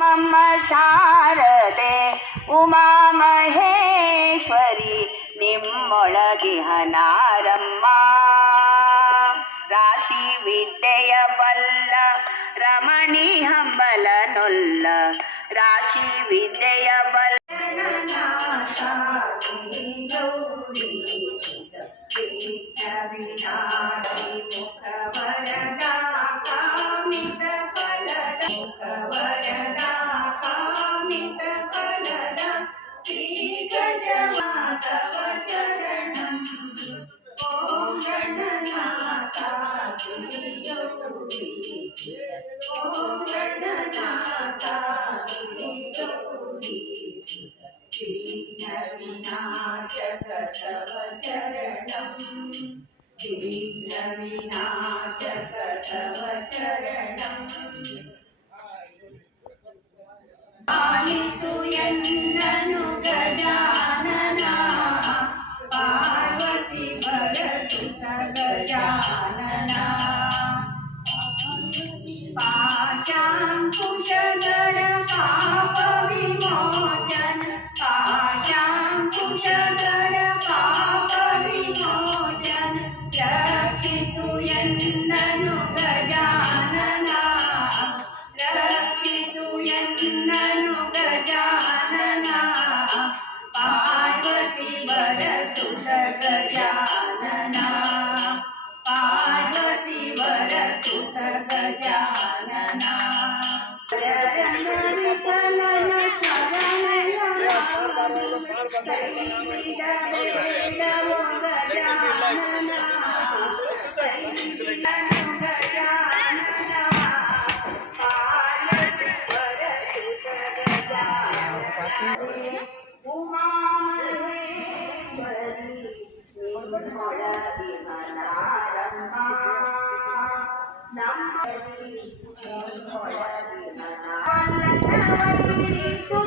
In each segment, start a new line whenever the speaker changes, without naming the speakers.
ನಮ್ಮಮ್ಮ ಶಾರದೆ ಉಮಾ ಮಹೇಶ್ವರಿ ನಿಮ್ಮೊಳಗಿಹನಾರಮ್ಮ ರಾಶಿ ವಿದ್ಯೆಯ ಬಲ್ಲ ರಮಣಿ ಹಂಬಲ ನೊಲ್ಲ ರಾಶಿ ವಿದ್ಯೆಯ ಬಲ್ಲ
ಮುಖವರದ Bye. Thank you.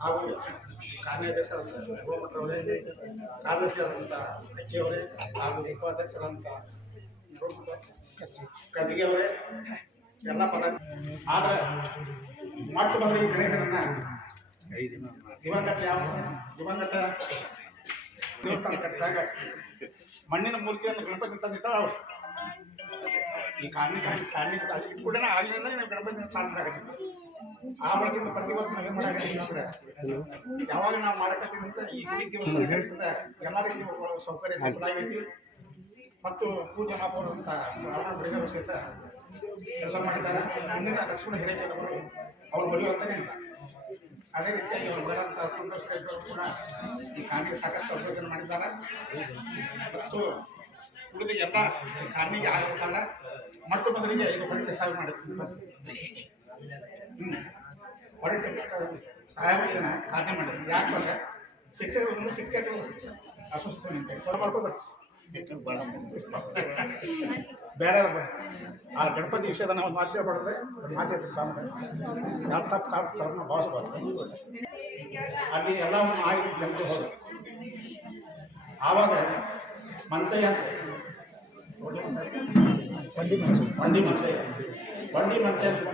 ಹಾಗೂ ಕಾರ್ಯಾಧ್ಯಕ್ಷರಂತ ಗೋಮಠರವರೇ ಕಾರ್ಯದರ್ಶಿಯಾದಂಥ ಅಜ್ಜಿಯವರೇ ಹಾಗೂ ಉಪಾಧ್ಯಕ್ಷರಂತ ಕಜ್ಜಿಗೆ ಅವರೇ ಎಲ್ಲ ಪದ ಆದರೆ ಮೊಟ್ಟ ಮೊದಲು ಗಣೇಶನನ್ನ ದಿವಂಗತ ಯಾವ ದಿವಂಗತ ಕಟ್ಟಿದಾಗ ಮಣ್ಣಿನ ಮೂರ್ತಿಯನ್ನು ಗಣಪತಿ ತಂದಿಟ್ಟಾರ ಅವರು. ಈ ಕಾರ್ಮಿಕ ಕಾರ್ಮಿಕ ಕೂಡ ಆಗಲಿಂದ ಗಣಪತಿ ಸ್ಥಾನ ಆ ಮಾಡಾಕತ್ತೀವಿ ಯಾವಾಗ ನಾವು ಮಾಡಕತ್ತೀವಿ ಸರ್ ಈ ರೀತಿ ಸೌಕರ್ಯ ಆಗೈತಿ ಮತ್ತು ಪೂಜೆ ಬೆಳೆದ ಸಹಿತ ಕೆಲಸ ಮಾಡಿದ್ದಾರೆ. ಮುಂದಿನ ಲಕ್ಷ್ಮಣ ಹಿರೇಕೆರವರು ಅವ್ರು ಬರೆಯುವಂತಾನೆ ಇಲ್ಲ. ಅದೇ ರೀತಿಯಾಗಿ ಅವರು ಬರೋಂಥ ಸಂತೋಷ ಕೂಡ ಈ ಕಾಣಿಗೆ ಸಾಕಷ್ಟು ಅಭಿವೃದ್ಧಿ ಮಾಡಿದ್ದಾರೆ. ಮತ್ತು ಉಳಿದ ಎಲ್ಲ ಕಾಣಿಗೆ ಆಗಬೇಕಲ್ಲ ಮೊಟ್ಟ ಮೊದಲಿಗೆ ಐದು ಹೊರಟೆ ಸಾವಿರ ಮಾಡಿದ್ವಿ ಹೊರಟೆ ಸಹಾಯವಾಣಿಯನ್ನು ಖಾತೆ ಮಾಡಿದ್ವಿ ಯಾಕೆ ಅಂದರೆ ಶಿಕ್ಷಕರು ಶಿಕ್ಷಕರು ಅಸೋಸಿಯೇಷನ್ ಅಂತ ಚಲೋ ಮಾಡ್ಕೋಬೇಕು ಬೇರೆ ಆ ಗಣಪತಿ ವಿಷಯದ ನಾವು ಮಾತ್ರ ಪಡೆದ್ರೆ ಮಾತಾಡ್ತೀವಿ ಯಾವ ತಪ್ಪು ಕಾರ್ ಕರ್ಮ ಭಾವಿಸಬಾರ್ದು ಅಲ್ಲಿ ಎಲ್ಲ ಆಗಿ ಜನರು ಹೋದ್ರು. ಆವಾಗ ಮಂಚಯ್ಯ ಅಂತ ಬಂಡಿ ಮಂಚ ಬಂಡಿ ಮಂಚಯ್ಯ. ಬಂಡಿ ಮಂಚಯ್ಯ ಅಂತ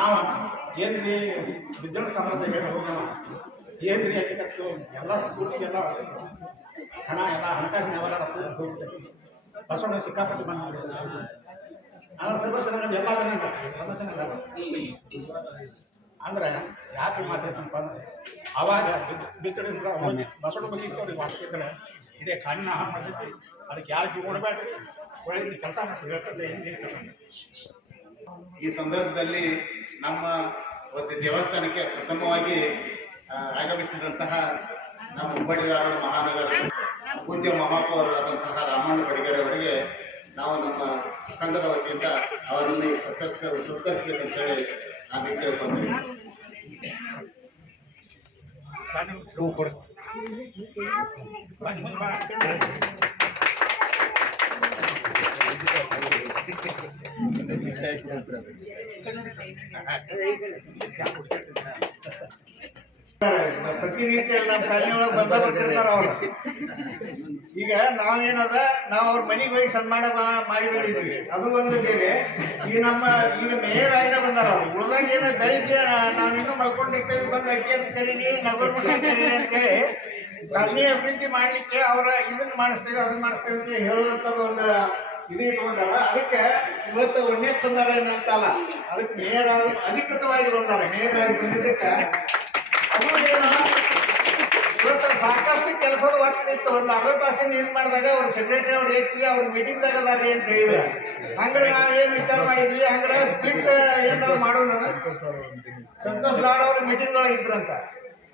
ಆವ ಏನ್ರಿ ವಿಜ್ಞಾನ ಸಾಮ್ರಾಜ್ಯ ಹೋಗೋಣ. ಏನ್ರಿ ಹಕ್ಕಿಕತ್ತು ಎಲ್ಲ ಕೂಡಿಗೆಲ್ಲ ಹಣ, ಎಲ್ಲ ಹಣಕಾಸಿನ ವ್ಯವಹಾರ ಹೋಗ್ಬಿಟ್ಟೈತಿ. ಬಸವಣ್ಣ ಸಿಕ್ಕಾಪಟ್ಟೆ ಬಂದ ಆದ್ರೆ ಸರ್ವ ಎಲ್ಲ ಜನಾಂಗ ಎಲ್ಲ ಜನ ಅಂದ್ರೆ ಯಾಕೆ ಮಾತಾಡ್ತಂಪ ಅಂದ್ರೆ, ಅವಾಗ ಬಿತ್ತಡಿಂದ ಬಸವಣ್ಣ ಬಗ್ಗೆ ಅವ್ರಿಗೆ ವಾಸಿಸಿದ್ರೆ ಇಡೀ ಕಣ್ಣ ಹಾಳು ಮಾಡ್ತೈತಿ. ಅದಕ್ಕೆ ಯಾರಿಗೆ ಕೊಡಬೇಡ್ರಿ ಒಳ್ಳೆ ಕೆಲಸ ಮಾಡ್ತೀವಿ, ಹೇಳ್ತದೆ, ಏನು
ಈ ಸಂದರ್ಭದಲ್ಲಿ ನಮ್ಮ ಒಂದು ದೇವಸ್ಥಾನಕ್ಕೆ ಪ್ರಥಮವಾಗಿ ಆಗಮಿಸಿದಂತಹ ನಮ್ಮ ಹುಬ್ಬಳ್ಳಿ ಮಹಾನಗರ ಪೂಜ್ಯ ಮಹಾಪೌರರಾದಂತಹ ರಾಮಣ್ಣ ಬಡಿಗರೆ ಅವರಿಗೆ ನಾವು ನಮ್ಮ ಸಂಘದ ವತಿಯಿಂದ ಅವರನ್ನು ಸತ್ಕರಿಸ ಸತ್ಕರಿಸಬೇಕಂತೇಳಿ ನಾನು ಕೇಳ್ಕೊಂತೀನಿ
ಪ್ರತಿನಿತ್ಯ ನಮ್ಮ ಫ್ಯಾಮಿಲಿ ಒಳಗೆ ಬಂದ ಬರ್ತಿರ್ತಾರ ಅವ್ರು. ಈಗ ನಾವೇನದ, ನಾವು ಅವ್ರ ಮನೆಗೆ ಹೋಗಿ ಸನ್ಮಾನ ಮಾಡಿ ಬಂದಿದ್ವಿ ಅದು ಒಂದು ಬೇರೆ. ಈಗ ನಮ್ಮ, ಈಗ ಮೇಯರ್ ಆಯ್ನ ಬಂದಾರ ಅವ್ರು. ಉಳ್ದಂಗ ಏನ ಬೆಳಿಗ್ಗೆ ನಾವು ಇನ್ನೂ ಮಲ್ಕೊಂಡಿರ್ತೇವೆ ಬಂದು ಅಕ್ಕಿ ಅಂತ ಕರೀನಿ ನಗರ ಕರೀನಿ ಅಂತೇಳಿ ಅಲ್ಲಿ ಅಭಿವೃದ್ಧಿ ಮಾಡ್ಲಿಕ್ಕೆ ಅವರ ಇದನ್ನ ಮಾಡಿಸ್ತೇವೆ ಅದನ್ನ ಮಾಡಿಸ್ತೇವೆ ಅಂತ ಹೇಳುವಂಥದ್ದು ಒಂದು ಇದು ಇಟ್ಕೊಂಡಾರ ಅದಕ್ಕೆ ಇವತ್ತು ಒಣ್ಣೆ ತಂದಾರ ಏನಂತಲ್ಲ ಅದಕ್ಕೆ ನೇರ ಅಧಿಕೃತವಾಗಿ ಬಂದಾರ. ಆಗಿ ಬಂದಿದ್ದಕ್ಕೆ ಇವತ್ತು ಸಾಕಷ್ಟು ಕೆಲಸದ ಒತ್ತು ಇತ್ತು. ಒಂದು ಅರ್ಧ ತಾಸಿನ ಏನ್ ಮಾಡಿದಾಗ ಅವ್ರ ಸೆಕ್ರೆಟರಿ ಅವ್ರು ಹೇಳ್ತಿದ್ರೆ ಅವ್ರ ಮೀಟಿಂಗ್ದಾಗ ಅದಾರಿ ಅಂತ ಹೇಳಿದ್ರು. ಹಂಗಾರೆ ಏನ್ ವಿಚಾರ ಮಾಡಿದ್ವಿ? ಹಂಗಾರೆ ಬಿಟ್ ಏನಾದ್ರು ಮಾಡೋಣ. ಸಂತೋಷ್ ಲಾಡ್ ಅವ್ರ ಮೀಟಿಂಗ್ ಒಳಗೆ ಇದ್ರಂತ.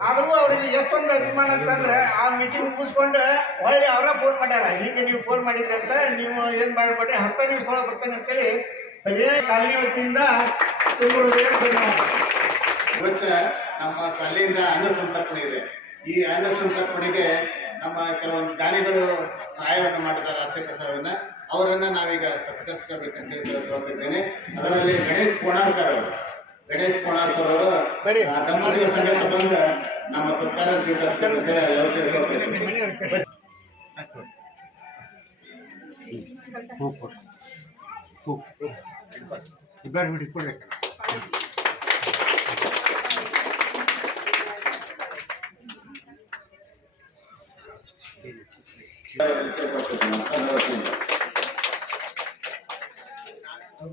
ಆದ್ರೂ ಅವ್ರಿಗೆ ಎಷ್ಟೊಂದು ಅಭಿಮಾನ ಅಂತಂದ್ರೆ ಆ ಮೀಟಿಂಗ್ ಮುಗಿಸ್ಕೊಂಡು ಹೊಳ್ಳಿ ಅವರ ಫೋನ್ ಮಾಡ್ಯಾರ. ಹಿಂಗೆ ನೀವು ಫೋನ್ ಮಾಡಿದ್ರಿ ಅಂತ ನೀವು ಏನ್ ಮಾಡ್ಬೇಡ್ರಿ ಹತ್ತ ನಿಮಿಷ ಒಳಗೆ ಬರ್ತಾನೆ ಅಂತೇಳಿ ಸರಿಯಾಗಿ ಕಾಲಿನ ವತಿಯಿಂದ ಧನ್ಯವಾದ.
ಇವತ್ತು ನಮ್ಮ ಕಾಲಿಯಿಂದ ಅನ್ನ ಸಂತರ್ಪಣೆ ಇದೆ. ಈ ಅನ್ನ ಸಂತರ್ಪಣೆಗೆ ನಮ್ಮ ಕೆಲವೊಂದು ದಾನಿಗಳು ಸಹಾಯವನ್ನು ಮಾಡಿದ್ದಾರೆ ಆರ್ಥಿಕ ಸಹಾಯವನ್ನು ಅವರನ್ನ ನಾವೀಗ ಸತ್ಕರಿಸ್ಕೊಳ್ಬೇಕಂತ ಹೇಳಿ ಅದರಲ್ಲಿ ಗಣೇಶ್ ಕೋಣಾರ್ಕರ್ ಅವರು. ಗಣೇಶ್ ಕೋಣಾರ್ಕರ್ ಅವರು ದಂಪತಿಗಳ ಸಮೇತ ಬಂದ ನಮ್ಮ ಸತ್ಕಾರ ಸ್ವೀಕರಿಸ್ತಾರೆ
ಇಬ್ಬರು ಹಿಡಿ ಕೊಡ್ಬೇಕು ಮೇಲ್ ಕಡೆ ಮಾಡಿಸ್ಕೊಳ್ಳಿ. ಮೇಲ್ ಕಡೆ ಮಾಡಿ. ಮಾಡಿ.
ಹಾ, thank you.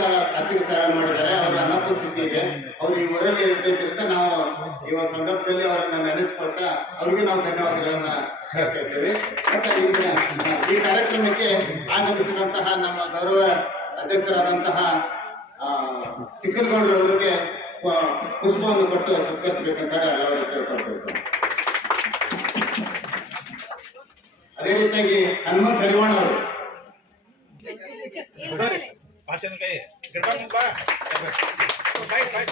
ಆರ್ಥಿಕ ಸಹಾಯ ಮಾಡಿದ್ದಾರೆ ಅವರ ಅನುಪಸ್ಥಿತಿ ಇದೆ. ಅವ್ರು ಈ ಊರಲ್ಲಿ ಇರ್ತೈತಿರ್ತ ನಾವು ಈ ಒಂದು ಸಂದರ್ಭದಲ್ಲಿ ಅವರನ್ನ ನೆನೆಸ್ಕೊಳ್ತಾ ಅವ್ರಿಗೆ ನಾವು ಧನ್ಯವಾದಗಳನ್ನ ಹೇಳ್ತಾ ಇದ್ದೇವೆ. ಈ- ಕಾರ್ಯಕ್ರಮಕ್ಕೆ ಆಗಮಿಸಿದಂತಹ ನಮ್ಮ ಗೌರವ ಅಧ್ಯಕ್ಷರಾದಂತಹ ಆ, ಚಿಕ್ಕನಗೌಡರು ಅವರಿಗೆ ಪುಷ್ಪವನ್ನು ಕೊಟ್ಟು ಸತ್ಕರಿಸಬೇಕಂತ ಹೇಳಿ ಅದೇ ರೀತಿಯಾಗಿ ಹನುಮಂತ್ ಹರಿವಾಣ ಅವರು.
ಪಾಚನ ಕೈ ಗಿಡ ಬಾ ಬಾಯ್ ಬಾಯ್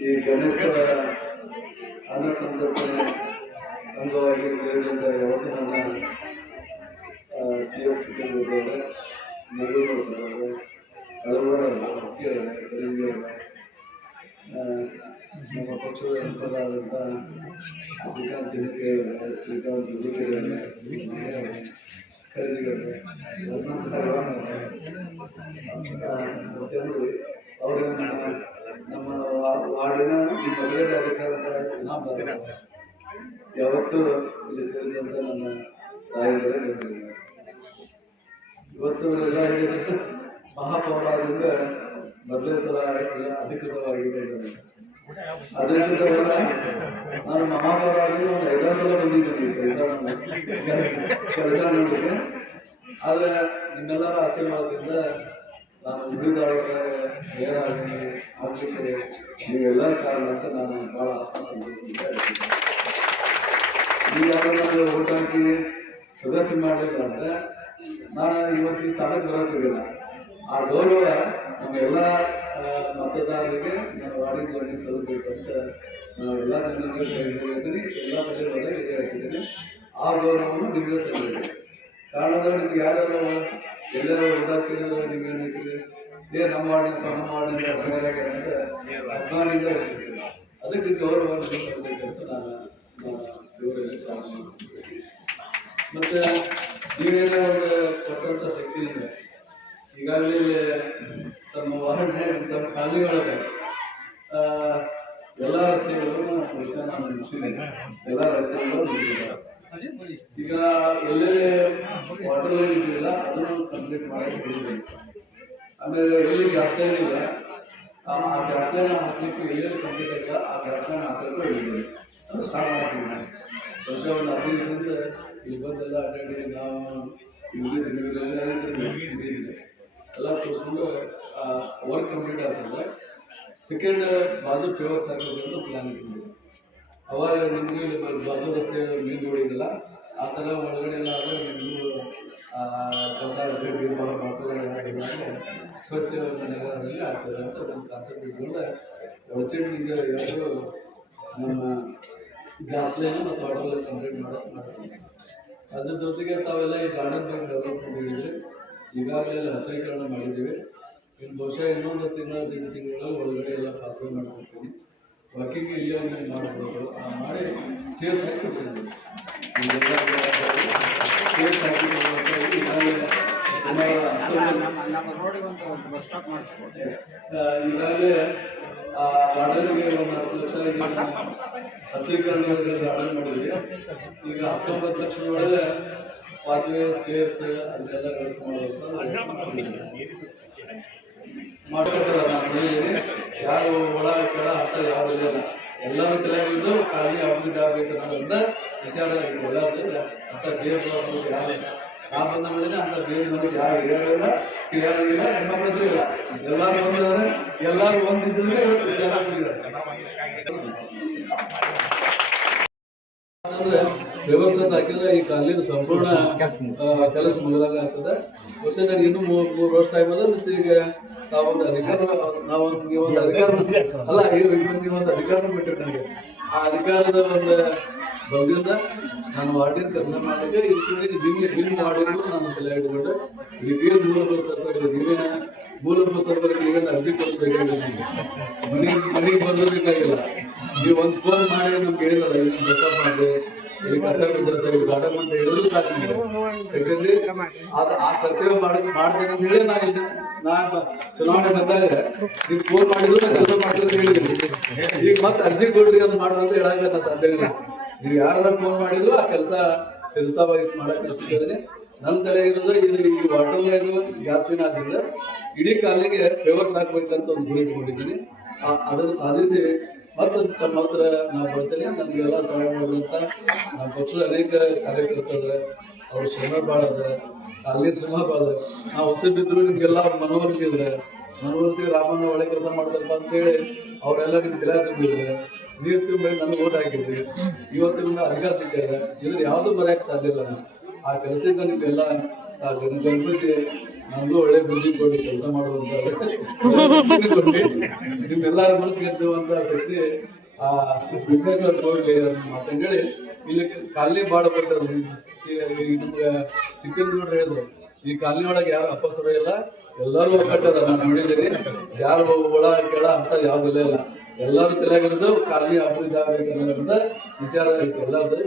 ಈ ಗಣೇಶರ ಅನ್ನ ಸಂದರ್ಭನೆ ಅಂಗವಾಗಿ ಸೇರಿದಂತ ಯಾವತ್ತೂ ನನ್ನ ಸಿ ಎಂ ಚಿತ್ರದುರ್ಗದ ನೆಲ್ಲೂರು ಸರ್ ಹಲವಾರು ಮುಖ್ಯರ ನಮ್ಮ ಪಕ್ಷದ ಮುಖಂಡರಾದಂಥ ಶ್ರೀಕಾಂತ್ ಚಿನ್ನಕೆ ಶ್ರೀಕಾಂತ್ ದುಡಿಕೆರೆ ಕರಿಜಿಗರೆ ಪ್ರತಿಯೊಂದು ಅವರ ನಮ್ಮ ವಾರ್ಡಿನ ಮದುವೆ ಅಧ್ಯಕ್ಷರಾದಂಥ ಯಾವತ್ತೂ ಇಲ್ಲಿ ಸೇರಿದಂಥ ನನ್ನ ತಾಯಿಗಳೇ ಇವತ್ತು ಎಲ್ಲ ಹೇಳಿದ್ರು ಮಹಾಪೌರಾದಿಂದ ಮೊದಲೇ ಸಲ ಅಧಿಕೃತವಾಗಿದೆ ಎಲ್ಲ ನಾನು ಮಹಾಪೌರಾಗಿ ಒಂದು ಎರಡನೇ ಸಲ ಬಂದಿದ್ದೀನಿ ಕೆಲಸ ನೋಡಲಿಕ್ಕೆ ಆದರೆ ನಿಮ್ಮೆಲ್ಲರ ಆಶೀರ್ವಾದದಿಂದ ನಾನು ಉಳಿದೊಳಗೆ ಬೇರಾಗಿ ಆಗಲಿಕ್ಕೆ ನೀವೆಲ್ಲ ಕಾರಣ ಅಂತ ನಾನು ಸಂತೋಷದಿಂದ ಇದ್ದೀನಿ. ನೀವು ಹಾಕಿ ಸದಸ್ಯ ಮಾಡಲಿಲ್ಲ ಅಂದ್ರೆ ನಾನು ಇವತ್ತು ಈ ಸ್ಥಾನಕ್ಕೆ ಬರೋದಿಲ್ಲ ಆ ಗೌರವ ನಮ್ಮೆಲ್ಲ ಮತದಾರರಿಗೆ ನಾನು ವಾರ್ಡಿನ ಸಲ್ಲಿಸಬೇಕು ಸಲ್ಲಿಸಬೇಕಂತ ನಾವು ಎಲ್ಲ ಜನರಿಗೆ ಹೇಳ್ತೀನಿ ಎಲ್ಲ ಪ್ರಜೆಗಳಿಗೆ ಇದೇ ಹೇಳ್ತಿದ್ದೀನಿ ಆ ಗೌರವವನ್ನು ನಿಮಗೆ ಸಲ್ಲಿಸಬೇಕು. ಅಂದರೆ ನಿಮ್ಗೆ ಯಾರ್ಯಾರು ಎಲ್ಲರೂ ಹಾಕಿದ್ರೆ ನೀವು ಹೇಳ್ತೀರಿ? ಏ, ನಮ್ಮ ವಾರ್ಡಿನ ನಮ್ಮ ವಾರ್ಡಿನ ಅಂತ ಅಭಿಮಾನಿಯಿಂದ ಅದಕ್ಕೆ ಗೌರವ ನೀವು ಸಲ್ಲಬೇಕಂತ ನಾನು. ಮತ್ತೆ ನೀವೇನೋ ಕೊಟ್ಟಂತ ಇದೆ. ಈಗಾಗಲೇ ತಮ್ಮ ವಾಹನ ತಮ್ಮ ಖಾಲಿ ಒಳಗೆ ಆ, ಎಲ್ಲ ರಸ್ತೆಗಳನ್ನು ಬಹುಶಃ ನಾನು ಮುಗಿಸಿದ್ದೇನೆ ಎಲ್ಲ ರಸ್ತೆಗಳು ಈಗ ಎಲ್ಲೆಲ್ಲಿ ವಾಟರ್ ಲೈನ್ ಇದೆಯಲ್ಲ ಅದನ್ನು ಕಂಪ್ಲೀಟ್ ಮಾಡಕ್ಕೆ ಆಮೇಲೆ ಎಲ್ಲಿ ಗ್ಯಾಸ್ ಲೈನ್ ಇದೆ ಆ ಗ್ಯಾಸ್ ಲೈನ್ ಹಾಕಲಿಕ್ಕೆ ಎಲ್ಲೆಲ್ಲಿ ಕಂಪ್ಲೀಟ್ ಆಯ್ತಾ ಆ ಗ್ಯಾಸ್ ಲೈನ್ ಹಾಕಲಿಕ್ಕೆ ಹೇಳಿದ್ದೀನಿ ಅದು ಸ್ಟಾರ್ಟ್ ಮಾಡ್ತೀನಿ ವರ್ಷ ಒಂದು ಹದಿನೈದು ಇಲ್ಲಿ ಬಂದೆಲ್ಲ ಅಡ್ಡಾಡಿ ನಾವು ಎಲ್ಲ ತೋರಿಸ್ಕೊಂಡು ವರ್ಕ್ ಕಂಪ್ಲೀಟ್ ಆಗ್ತದೆ ಸೆಕೆಂಡ್ ಬಾಜು ಫೇವರ್ಸ್ ಆಗಬೇಕಂತ ಪ್ಲ್ಯಾನ್ ಇಟ್ಟಿದ್ದೀವಿ. ಅವಾಗ ನಿಮಗೆ ಇಲ್ಲಿ ಬಾಜು ರಸ್ತೆ ಮೀನು ನೋಡಿದಿಲ್ಲ ಆ ಥರ ಒಳಗಡೆ ಎಲ್ಲ ಆದರೆ ನಿಮಗೂ ಕಸ ಸ್ವಚ್ಛ ನಗರದಲ್ಲಿ ಆಗ್ತದೆ ಅಂತ ಒಂದು ಕಾನ್ಸೆಪ್ಟ್ ಇಟ್ಕೊಂಡು. ಒಳಚೆಂಡಿಗೆ ಯಾರು ನಮ್ಮ ಗ್ಯಾಸ್ ಲೈನ್ ಮತ್ತು ವಾಟರ್ ಕಂಪ್ಲೀಟ್ ಮಾಡೋದು ಮಾಡ್ತೀವಿ. ಅದ್ರ ಜೊತೆಗೆ ತಾವೆಲ್ಲ ಈ ಗಾರ್ಡನ್ ಬಗ್ಗೆ ಡೆವಲಪ್ ಮಾಡಿದ್ದೀವಿ ಈಗಾಗಲೇ ಹಸಿರೀಕರಣ ಮಾಡಿದ್ದೀವಿ. ಇನ್ನು ಬಹುಶಃ ಇನ್ನೊಂದು ತಿಂಗಳ, ಎರಡು ತಿಂಗಳಲ್ಲಿ ಒಳಗಡೆ ಎಲ್ಲ ಪಾತ್ರ ಮಾಡ್ಕೊಡ್ತೀನಿ. ವಾಕಿಂಗ್ ಇಲ್ಲಿ ಮಾಡ್ಬೋದು. ಮಾಡಿ ಚೇರ್ಸ್ ಹಾಕಿ ಕೊಡ್ತೀನಿ. ಚೇರ್ಸ್ ಹಾಕಿ ಈಗಾಗಲೇ ಸುಮಾರು ಹತ್ತೊಂಬತ್ತು
ನಮ್ಮ ನಮ್ಮ ರೋಡಿಗೆ ಒಂದು ಬಸ್ ಸ್ಟಾಪ್ ಮಾಡಿಸ್ಬೋದು.
ಈಗಾಗಲೇ ಗಾರ್ಡನ್ಗೆ ಒಂದು ಹತ್ತು ಲಕ್ಷ. ಹಸಿರೀಕರಣ ಗಾರ್ಡನ್ ಮಾಡಿದ್ವಿ ಈಗ ಹತ್ತೊಂಬತ್ತು ಲಕ್ಷದೊಳಗೆ ಪಾತ್ವೆ ಚೇರ್ಸ್ ಅದೆಲ್ಲ ವ್ಯವಸ್ಥೆ ಮಾಡಬೇಕು ಮಾಡ್ಕೊಳ್ತಾರೆ ನಾನು ಹೇಳಿದ್ದೀನಿ ಯಾರು ಒಳ ಕೆಳ ಅರ್ಥ ಯಾರು ಇಲ್ಲ. ಎಲ್ಲರೂ ತಲೆಯಾಗಿದ್ದು ಖಾಲಿ ಅವ್ರಿಗೆ ಆಗಬೇಕು ಅನ್ನೋದ್ರಿಂದ ವಿಚಾರ ಎಲ್ಲರದ್ದು ಅಂತ ಬೇರೆ ಯಾರು ಇಲ್ಲ ನಾ ಬಂದ ಮೇಲೆ ಅಂತ ಬೇರೆ ಯಾರು ಹಿರಿಯರು ಇಲ್ಲ ಕಿರಿಯರು ಇಲ್ಲ, ಹೆಣ್ಮಕ್ಳು ಇಲ್ಲ. ಎಲ್ಲರೂ ಒಂದಿದ್ದಾರೆ ಎಲ್ಲರೂ ಕೊಟ್ಟಿದ್ದಾರೆ ಅಂದ್ರೆ ವ್ಯವಸ್ಥೆ ಹಾಕಿದ್ರೆ ಈ ಕಾಲಿನ ಸಂಪೂರ್ಣ ಕೆಲಸ ಮುಗಿದಾಗ ಆಗ್ತದೆ. ಬಹುಶಃ ನನಗೆ ಇನ್ನೂ ಮೂರು ಮೂರು ವರ್ಷ ಟೈಮ್ ಅದ ಮತ್ತೆ ಈಗ ನಾವೊಂದು ಅಧಿಕಾರ, ನಾವೊಂದು, ನೀವೊಂದು ಅಧಿಕಾರ ಅಲ್ಲ ನೀವೊಂದು ಅಧಿಕಾರ ಬಿಟ್ಟಿರಿ ಆ ಅಧಿಕಾರದ ಒಂದು ಬಲದಿಂದ ನಾನು ವಾರ್ಡಿನ ಕೆಲಸ ಮಾಡಿದ್ದೆ. ಇಲ್ಲಿ ಬಿಲ್ ಬಿಲ್ ಮಾಡಿದ್ರು ನಾನು ತಲೆ ಇಟ್ಕೊಂಡು ಇದೇನು ಮೂಲಭೂತ ಸರ್ಕಾರ ನೀವೇನ ಮೂಲಭೂತ ಸರ್ಕಾರಕ್ಕೆ ನೀವೇನ ಅರ್ಜಿ ಕೊಡಬೇಕಾಗಿಲ್ಲ ನಿಮಗೆ ಮನೆ ಮನೆಗೆ ಬರಬೇಕಾಗಿಲ್ಲ ನೀವು ಒಂದು ಫೋನ್ ಮಾಡಿ ನಮ್ಗೆ ಹೇಳಿರಲ್ಲ ಇಲ್ಲಿ ಬೆಟ್ಟ ಮಾಡಿ ಇಲ್ಲಿ ಕಸ ಇಲ್ಲಿ ಗಾರ್ಡನ್ ಅಂತ ಹೇಳಿದ್ರು ಸಾಕು ಯಾಕಂದ್ರೆ ಆ ಕರ್ತವ್ಯ ಮಾಡಿ, ಮಾಡ್ತೇನೆ ಅಂತ ಹೇಳಿ ನಾನು ನಾನು ಚುನಾವಣೆ ಬಂದಾಗ ನೀವು ಫೋನ್ ಮಾಡಿದ್ರು ನಾನು ಕೆಲಸ ಮಾಡ್ತೀನಿ ಅಂತ ಹೇಳಿದ್ದೀನಿ. ಈಗ ಮತ್ತೆ ಅರ್ಜಿ ಕೊಡ್ರಿ, ಅದು ಮಾಡ್ರಿ ಅಂತ ಹೇಳಕ್ಕೆ ಸಾಧ್ಯ ಇಲ್ಲ. ನೀವು ಯಾರನ್ನ ಫೋನ್ ಮಾಡಿದ್ರು ಆ ಕೆಲಸ ಸಿರಸಾ ವಹಿಸಿ ಮಾಡಕ್ಕೆ ಕಲಿಸಿದ್ರೆ ನನ್ನ ತಲೆ ಇರೋದು ಇದು ಈ ವಾಟರ್ ಲೈನ್ ಗ್ಯಾಸ್ ವಿನ್ ಆದ್ರಿಂದ ಇಡೀ ಕಾಲಿಗೆ ಫೇವರ್ಸ್ ಹಾಕ್ಬೇಕಂತ ಒಂದು ಗುರಿ ಇಟ್ಕೊಂಡಿದ್ದೀನಿ. ಅದನ್ನು ಸಾಧಿಸಿ ಮತ್ತೆ ತಮ್ಮ ಹತ್ರ ನಾ ಬರ್ತೇನೆ. ನನಗೆಲ್ಲ ಸಹಾಯ ಮಾಡುವಂತ ನಮ್ಮ ಪಕ್ಷದ ಅನೇಕ ಕಾರ್ಯಕರ್ತರು, ಅವ್ರ ಶ್ರಮ ಭಾಳ ಅದ ಶ್ರಮ ಭಾಳ ನಾವು ಹೊಸ ಬಿದ್ದರು ನಿಮ್ಗೆಲ್ಲ ಮನವೊಲಿಸಿದ್ರೆ, ಮನವೊಲಿಸಿ ರಾಮಣ್ಣ ಒಳ್ಳೆ ಕೆಲಸ ಮಾಡ್ದಪ್ಪ ಅಂತೇಳಿ ಅವರೆಲ್ಲ ನಿಮ್ಗೆ ತಲೆ ನೀವು ತುಂಬಿ ನನಗೆ ಓಟ್ ಹಾಕಿದ್ರಿ. ಇವತ್ತು ಅಧಿಕಾರ ಸಿಕ್ಕಿದ್ರೆ ಇದ್ರ ಯಾವುದು ಬರೆಯಕ್ಕೆ ಸಾಧ್ಯ ಇಲ್ಲ. ಆ ಕೆಲಸದಿಂದ ನಿಮ್ಗೆಲ್ಲ ಗಣಪತಿ, ನಮಗೂ ಒಳ್ಳೆ ಬುದ್ಧಿ ಕೊಡಿ, ಕೆಲಸ ಮಾಡುವಂತ ನಿಮ್ಮೆಲ್ಲರ ಮನಸ್ಸಿಗೆ ಎದ್ದುವಂತ ಶಕ್ತಿ, ಆ ವಿಘ್ನೇಶ್ವರ ಕೊಡ್ಲಿ ಅಂತ ಹೇಳಿ, ಇಲ್ಲಿ ಕಾಲನಿ ಬಾಳ ಬರ್ತದೆ ನೋಡ್ರಿ ಹೇಳಿದ್ರು, ಈ ಕಾಲನಿ ಒಳಗೆ ಯಾರು ಅಪಸರ ಇಲ್ಲ, ಎಲ್ಲರೂ ಕಟ್ಟದ ನಾನು ನೋಡಿದ್ದೀನಿ. ಯಾರು ಒಳ ಕೆಳ ಅಂತ ಯಾವ್ದಿಲ್ಲ ಇಲ್ಲ. ಎಲ್ಲರೂ ತಲೆಯಾಗಿರೋದು ಕಾರ್ಯ ಅಭಿವೃದ್ಧಿ ಆಗ್ಬೇಕು ಅನ್ನೋದ್ರಿಂದ ವಿಚಾರ ಐತೆ ಎಲ್ಲರದ್ದು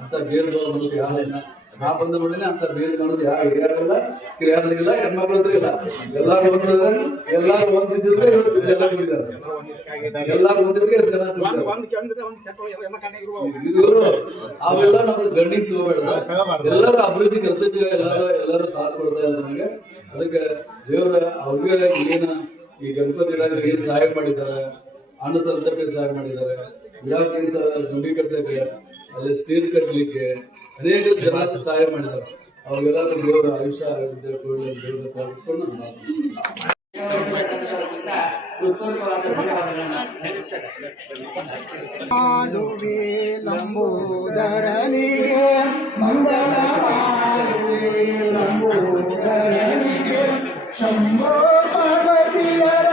ಅಂತ ಬೇರೆ ಮನಸ್ಸು ಯಾರಿಲ್ಲ ನಾ ಬಂದ ಮೇಲೆ ಅಂತ ಬೇರೆ ಮನಸ್ಸು ಯಾರು ಹಿರಿಯರಿಲ್ಲ ಕಿರಿಯರ್ಲಿಲ್ಲ ಹೆಣ್ಮಕ್ಳು ಇಲ್ಲ. ಎಲ್ಲಾರು ಒಂದಿದ್ರೆ ಎಲ್ಲಾರು ಒಂದಿದ್ರೆ ಇವತ್ತು ಜನ ಎಲ್ಲಾರು ಒಂದಿದ್ರೆ
ಚೆನ್ನಾಗಿ
ಇವರು ಅವೆಲ್ಲ ನಮ್ಗೆ ಗಂಡಿಗೆ ತಗೋಬೇಡ. ಎಲ್ಲರೂ ಅಭಿವೃದ್ಧಿ ಕೆಲಸಕ್ಕೆ ಎಲ್ಲರೂ ಎಲ್ಲರೂ ಸಾಥ್ ಕೊಡ್ತಾ ಇಲ್ಲ ನಮಗೆ. ಅದಕ್ಕೆ ದೇವರ ಅವ್ರಿಗೆ ಏನ ಈ ಗಣಪತಿ ಏನು ಸಹಾಯ ಮಾಡಿದ್ದಾರೆ? ಅನ್ನ ಸಂತರ್ಪಣೆ ಸಹಾಯ ಮಾಡಿದ್ದಾರೆ. ಸಹ ಗುಡಿ ಕಟ್ಟಲಿಕ್ಕೆ ಅಲ್ಲಿ ಸ್ಟೇಜ್ ಕಟ್ಟಲಿಕ್ಕೆ ಅನೇಕ ಜನ ಸಹಾಯ ಮಾಡಿದ್ದಾರೆ. ಅವಾಗೆಲ್ಲ ದೇವರ ಆಯುಷ್ಯ ಆರೋಗ್ಯ ದೇವರ ಸಾಧಿಸ್ಕೊಂಡು
ಮಾಡುವೆ ಲಂಬೋದರನಿಗೆ ಮಂಗಲ ಮಾಡುವೆ ಲಂಬೋದರನಿಗೆ. ಶಂಭೋ ಪಾರ್ವತಿಯರ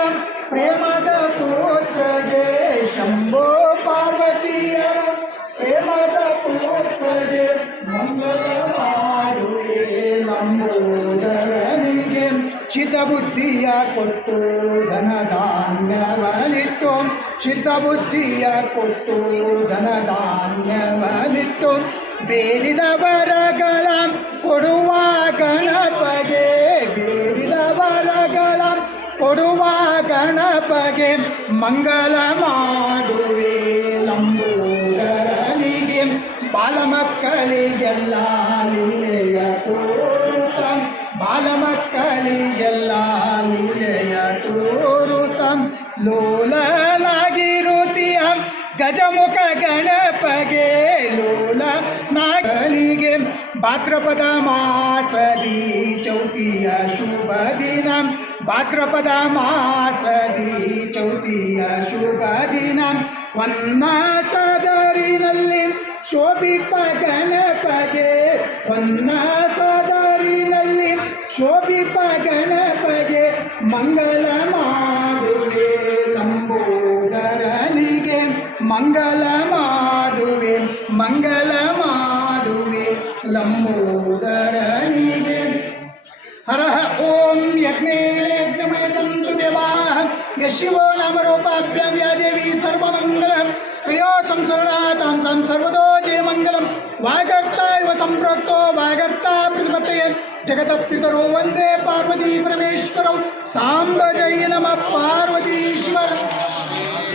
ಪ್ರೇಮದ ಪ್ರೇಮದ ಪುತ್ರಗೆ ಮಂಗಲ ಮಾಡುವೆ ಲಂಬೋದರನಿಗೆ ಚಿತ್ತಬುದ್ಧಿಯ ಕೊಟ್ಟು ಧನ ಧಾನ್ಯವನಿಟ್ಟು ಚಿತ್ತಬುದ್ಧಿಯ ಕೊಟ್ಟು ಧನ ಧಾನ್ಯವನಿಟ್ಟು ಬೇಡಿದ ವರಗಳ ಕೊಡುವ ಗಣಪಗೆ ಬೇಡಿದ ವರಗಳ ಕೊಡುವ ಗಣಪಗೆ ಮಂಗಲ ಮಾಡುವೆ ಲಂಬೋದರನಿಗೆ ಬಾಲಮಕ್ಕಳಿಗೆಲ್ಲ ಲೀಲೆಯ ತೋರುತ್ತ ಬಾಲಮಕ್ಕಳಿಗೆಲ್ಲ ಲೀಲೆಯ ತೋರುತಂ. ಲೋಲನಾಗಿರುತ್ತೀಯ ಗಜಮುಖ ಗಣಪಗೆ ಲೋಲ ನಾಗಲಿಗೆ ಭಾದ್ರಪದ ಮಾಸದಿ ಚೌತಿಯ ಶುಭ ದಿನ. ಭಾದ್ರಪದ ಮಾಸದಿ ಚೌತಿಯ ಶುಭ ದಿನ. ಸದರಿನಲ್ಲಿ ಶೋಭಿಪ ಗಣಪಗೆ ಹೊನ್ನ ಸದರಿನಲ್ಲಿ ಶೋಭಿಪ ಗಣಪಗೆ ಮಂಗಲ ಮಾಡುವೆ ಲಂಬೋದರನಿಗೆ ಮಂಗಲ ಮಾಡುವೆ ಮಂಗಲ ಮಾಡುವೆ ಲಂಬೋದರನಿಗೆ. ಹರಃ ಓಂ ಯಜ್ಞೇ ಯಜ್ಞಮಯ ಜಂತು ದೇವಾ ಯಶಿವೋ ನಾಮರೂಪಾಭ್ಯಾಂ ಯಾ ದೇವಿ ಸರ್ವಮಂಗಲಂ. ప్రియోసం శరణాతం సం సర్వతో జయమంగళం. వాగర్త ఇవ సంప్రోక్తో వాగర్త ప్రతిపత్తయే.
జగత పితరో వందే
పార్వతీ పరమేశ్వరం.
సాంబజయ నమ
పార్వతీశ్వర్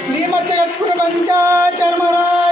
శ్రీమద్జగద్గురు పంచాచర్మరాజ్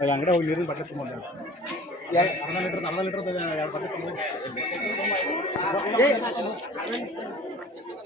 ಅದು ಅಂಗಡಿ ಹೋಗಿ ನೀರಿನ ಬಟ್ಟೆ ತುಂಬ ಅರ್ಧ ಲೀಟರ್ ಅರ್ಧ ಲೀಟರ್ ಎರಡು ಬಟ್ಟೆ ತುಂಬ